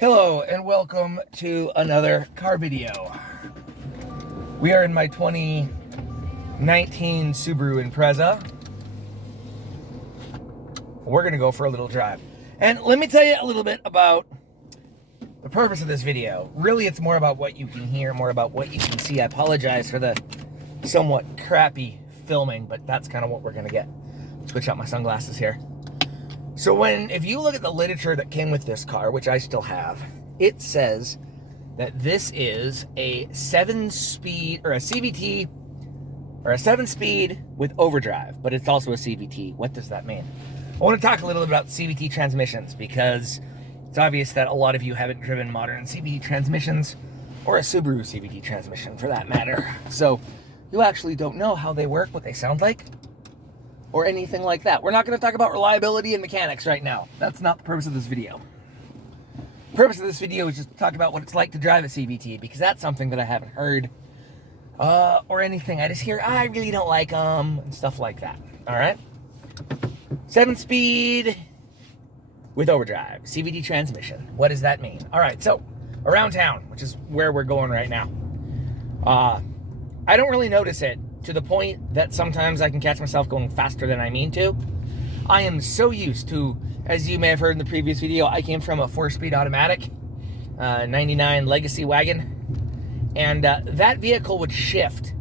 Hello and welcome to another car video. We are in my 2019 Subaru Impreza. We're gonna go for a little drive. And let me tell you a little bit about the purpose of this video. Really, it's more about what you can hear, more about what you can see. I apologize for the somewhat crappy filming, but that's kind of what we're gonna get. Switch out my sunglasses here. So if you look at the literature that came with this car, which I still have, it says that this is a 7-speed or a CVT or a 7-speed with overdrive, but it's also a CVT. What does that mean? I want to talk a little bit about CVT transmissions because it's obvious that a lot of you haven't driven modern CVT transmissions or a Subaru CVT transmission for that matter. So you actually don't know how they work, what they sound like, or anything like that. We're not going to talk about reliability and mechanics right now. That's not the purpose of this video. The purpose of this video is just to talk about what it's like to drive a CVT, because that's something that I haven't heard or anything. I just hear, I really don't like them, and stuff like that. All right? 7-speed with overdrive, CVT transmission. What does that mean? All right, so around town, which is where we're going right now, I don't really notice it, to the point that sometimes I can catch myself going faster than I mean to. I am so used to, as you may have heard in the previous video, I came from a 4-speed automatic, 99 Legacy wagon, and that vehicle would shift.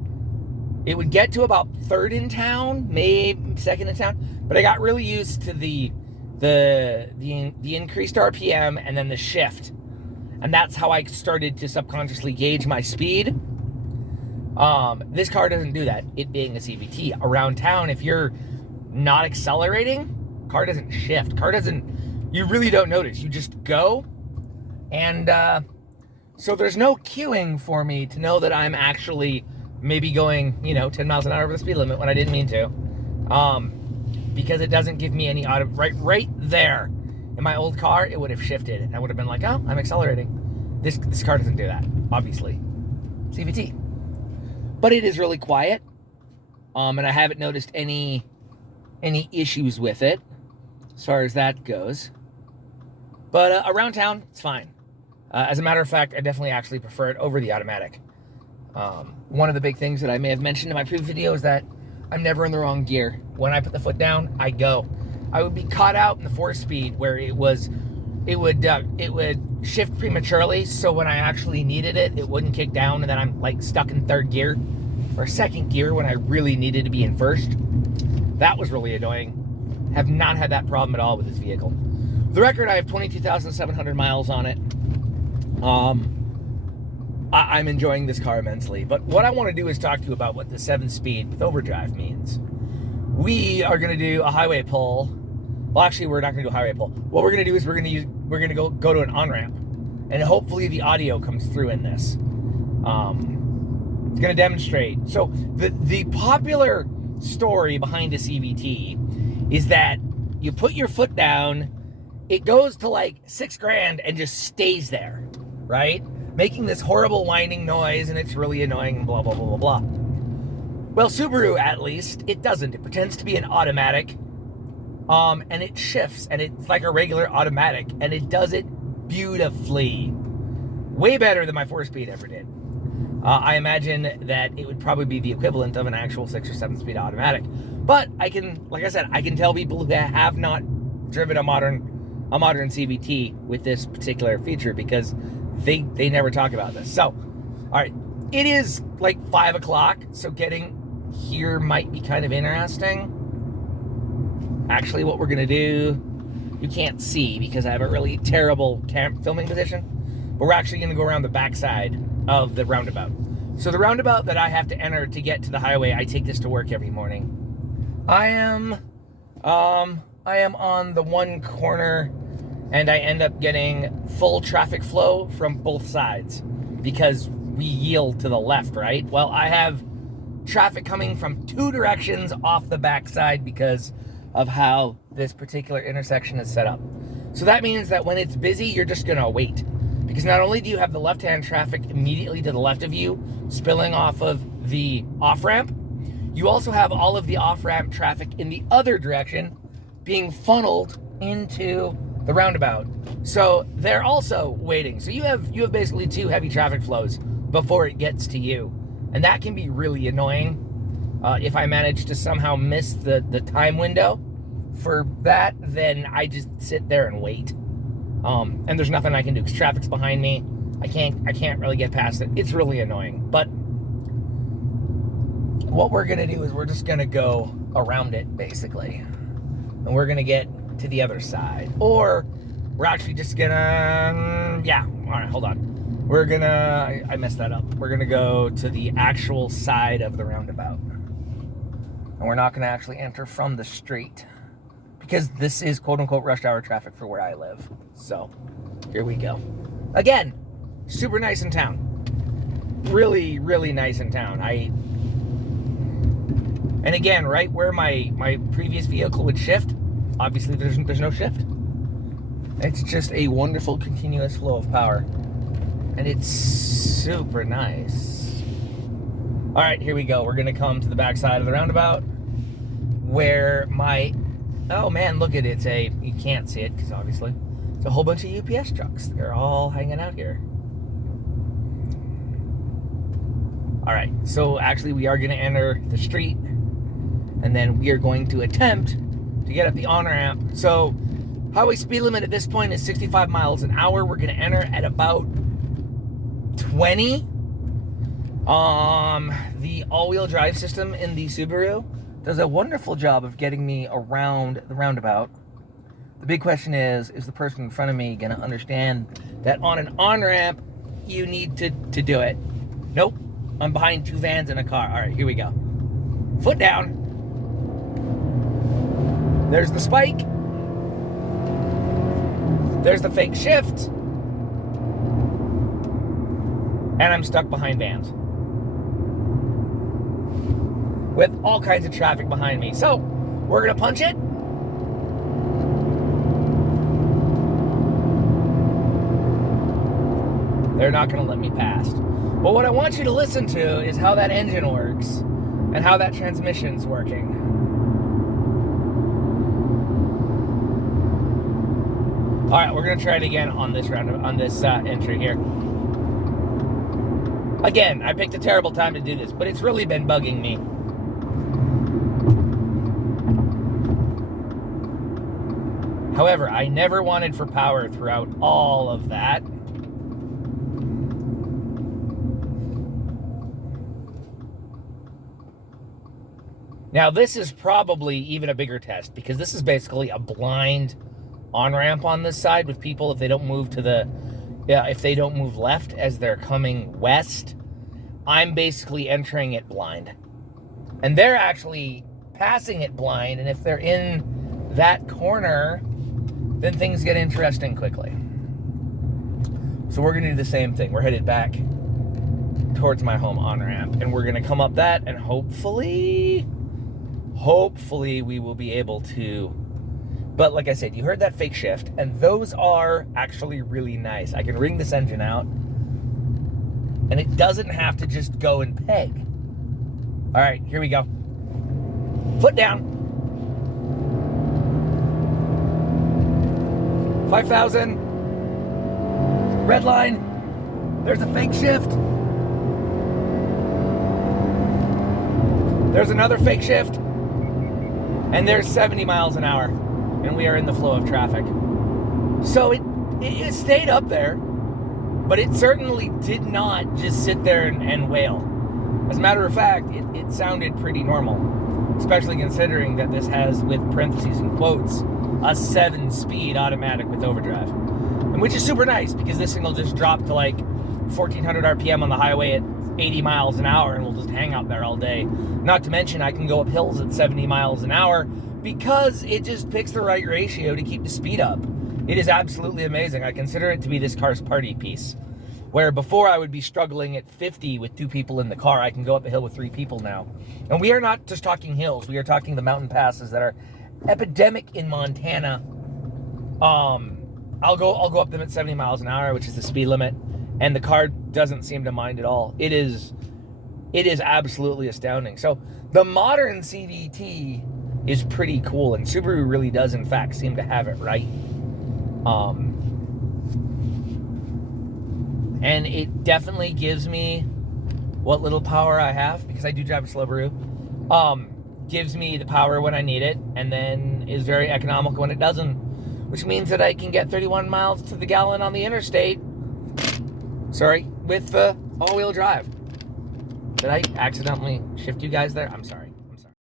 It would get to about 3rd in town, maybe 2nd in town, but I got really used to the increased RPM and then the shift, and that's how I started to subconsciously gauge my speed. This car doesn't do that, it being a CVT. Around town, if you're not accelerating, car doesn't shift. You really don't notice. You just go. And so there's no cueing for me to know that I'm actually maybe going, 10 miles an hour over the speed limit when I didn't mean to. Because it doesn't give me any right there. In my old car, it would have shifted. I would have been like, oh, I'm accelerating. This car doesn't do that, obviously. CVT. But it is really quiet, and I haven't noticed any issues with it as far as that goes. But around town, it's fine. As a matter of fact, I definitely actually prefer it over the automatic. One of the big things that I may have mentioned in my previous video is that I'm never in the wrong gear. When I put the foot down, I go. I would be caught out in the 4-speed where it would shift prematurely, so when I actually needed it, it wouldn't kick down, and then I'm like stuck in 3rd gear or 2nd gear when I really needed to be in 1st. That was really annoying. Have not had that problem at all with this vehicle. For the record, I have 22,700 miles on it. I'm enjoying this car immensely, but what I want to do is talk to you about what the 7-speed with overdrive means. We are going to do a highway pull. Well, actually, we're not going to do a highway pull. What we're going to do is we're going to go to an on-ramp, and hopefully the audio comes through in this. It's going to demonstrate. So the popular story behind a CVT is that you put your foot down, it goes to like $6,000 and just stays there, right? Making this horrible whining noise, and it's really annoying, blah, blah, blah, blah, blah. Well, Subaru, at least, it doesn't. It pretends to be an automatic, and it shifts, and it's like a regular automatic, and it does it beautifully. Way better than my 4-speed ever did. I imagine that it would probably be the equivalent of an actual 6 or 7-speed automatic. But I can tell people who have not driven a modern CVT with this particular feature, because they never talk about this. So, all right, it is like 5 o'clock, so getting here might be kind of interesting. Actually, what we're gonna do, you can't see because I have a really terrible filming position, but we're actually gonna go around the backside of the roundabout. So the roundabout that I have to enter to get to the highway, I take this to work every morning. I am on the one corner, and I end up getting full traffic flow from both sides because we yield to the left, right? Well, I have traffic coming from 2 directions off the backside because of how this particular intersection is set up. So that means that when it's busy, you're just gonna wait. Because not only do you have the left-hand traffic immediately to the left of you, spilling off of the off-ramp, you also have all of the off-ramp traffic in the other direction being funneled into the roundabout. So they're also waiting. So you have basically 2 heavy traffic flows before it gets to you. And that can be really annoying. If I manage to somehow miss the time window for that, then I just sit there and wait. And there's nothing I can do because traffic's behind me. I can't really get past it. It's really annoying. But what we're gonna do is we're just gonna go around it, basically. And we're gonna get to the other side. Or we're actually just gonna, yeah, all right, hold on. We're gonna, I messed that up. We're gonna go to the actual side of the roundabout. And we're not gonna actually enter from the street because this is quote unquote rush hour traffic for where I live. So here we go. Again, super nice in town. Really, really nice in town. And again, right where my previous vehicle would shift, obviously there's no shift. It's just a wonderful continuous flow of power. And it's super nice. All right, here we go. We're gonna come to the back side of the roundabout where oh man, look at it. You can't see it because obviously it's a whole bunch of UPS trucks. They're all hanging out here. All right, so actually we are gonna enter the street and then we are going to attempt to get up the on-ramp. So highway speed limit at this point is 65 miles an hour. We're gonna enter at about 20. The all-wheel drive system in the Subaru does a wonderful job of getting me around the roundabout. The big question is the person in front of me gonna understand that on an on-ramp, you need to do it? Nope, I'm behind 2 vans and a car. All right, here we go. Foot down. There's the spike. There's the fake shift. And I'm stuck behind vans with all kinds of traffic behind me. So we're gonna punch it. They're not gonna let me past. But what I want you to listen to is how that engine works and how that transmission's working. All right, we're gonna try it again on this entry here. Again, I picked a terrible time to do this, but it's really been bugging me. However, I never wanted for power throughout all of that. Now, this is probably even a bigger test because this is basically a blind on-ramp on this side with people if they don't move if they don't move left as they're coming west. I'm basically entering it blind. And they're actually passing it blind, and if they're in that corner, then things get interesting quickly. So we're gonna do the same thing. We're headed back towards my home on-ramp, and we're gonna come up that, and hopefully we will be able to. But like I said, you heard that fake shift, and those are actually really nice. I can wring this engine out, and it doesn't have to just go and peg. All right, here we go. Foot down. 5,000. Red line. There's a fake shift. There's another fake shift. And there's 70 miles an hour. And we are in the flow of traffic. So it stayed up there, but it certainly did not just sit there and wail. As a matter of fact, it sounded pretty normal, especially considering that this has, with parentheses and quotes, a 7-speed automatic with overdrive. And which is super nice because this thing will just drop to like 1,400 RPM on the highway at 80 miles an hour and we'll just hang out there all day. Not to mention I can go up hills at 70 miles an hour because it just picks the right ratio to keep the speed up. It is absolutely amazing. I consider it to be this car's party piece. Where before I would be struggling at 50 with 2 people in the car, I can go up a hill with 3 people now. And we are not just talking hills, we are talking the mountain passes that are epidemic in Montana. I'll go up them at 70 miles an hour, which is the speed limit, and the car doesn't seem to mind at all. It is absolutely astounding. So the modern CVT is pretty cool, and Subaru really does in fact seem to have it right. And it definitely gives me what little power I have, because I do drive a Subaru. Gives me the power when I need it, and then is very economical when it doesn't, which means that I can get 31 miles to the gallon on the interstate. Sorry, with all-wheel drive. Did I accidentally shift you guys there? I'm sorry.